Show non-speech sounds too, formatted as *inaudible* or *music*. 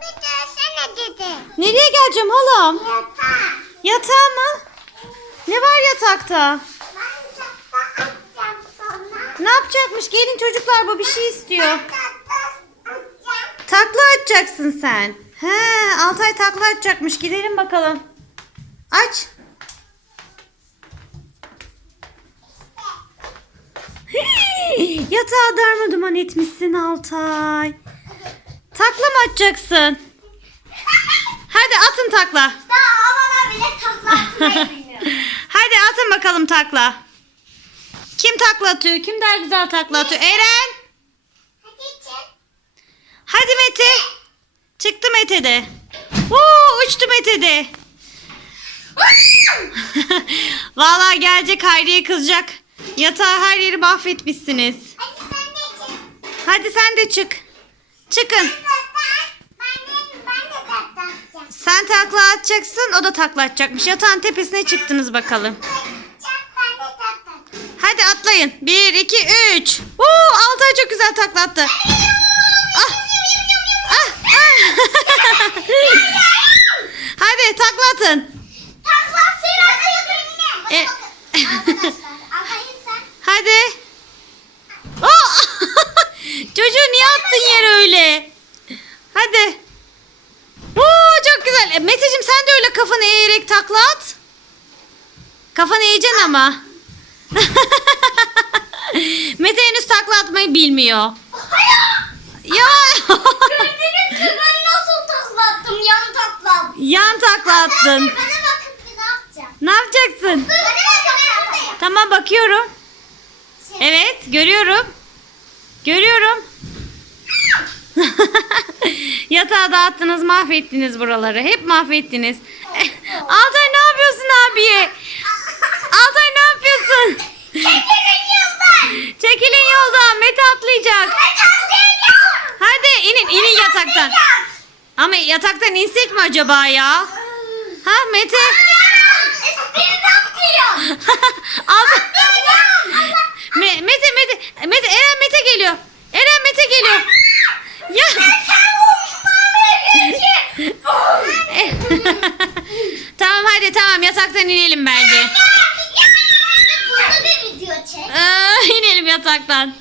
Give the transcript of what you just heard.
Bir gelsene dedi. Nereye geleceğim halam? Yatağa. Yatağa mı? Ne var yatakta? Ne yapacakmış? Gelin çocuklar bu bir şey istiyor. Takla atacaksın sen. He, Altay takla atacakmış. Gidelim bakalım. Aç. Yatağı darmaduman etmişsin Altay. Takla mı atacaksın? Hadi atın takla. Daha havada bile takla atmayı bilmiyor. *laughs* Hadi atın bakalım takla. Kim takla atıyor? Kim daha güzel takla atıyor? Eren. Hadi Mete. Çıktı Mete de. Oo, uçtu Mete de. *laughs* Vallahi gelecek Hayriye kızacak. Yatağı her yeri mahvetmişsiniz. Hadi sen de çık. Çıkın. Sen takla atacaksın o da takla atacakmış. Yatağın tepesine çıktınız bakalım. Hadi atlayın. 1, 2, 3. Oo, Altay çok güzel takla attı. Ah. Ah, ah. *laughs* Hadi takla atın. Takla yine. E- *laughs* Arkadaşlar. Arkayım sen. Hadi. Aa! Çocuğu niye attın yere öyle? Hadi. Oo, çok güzel. E, Meteciğim sen de öyle kafanı eğerek takla at. Kafanı eğeceksin ama. *laughs* Mete henüz takla atmayı bilmiyor. Ya. Gördünüz mü ben nasıl takla attım? Yan takla attım. Yan takla attın. Bana bakın bir ne yapacağım. Ne yapacaksın? Bana bakın buradayım. Tamam bakıyorum. Evet görüyorum. Görüyorum. *laughs* Yatağı dağıttınız mahvettiniz buraları. Hep mahvettiniz. Altay ne yapıyorsun abiye? Altay ne yapıyorsun? Çekilin yıldan. Çekilin yoldan. Mete atlayacak. Ben atlayacağım. Hadi inin inin yataktan. Ama yataktan insek mi acaba ya? Ha Mete? *laughs* Altay. Me- Mete Mete Mete Eren Mete geliyor. Eren Mete geliyor. Ya. *laughs* tamam hadi tamam yataktan inelim bence. Burada bir video çek. Aa, inelim yataktan.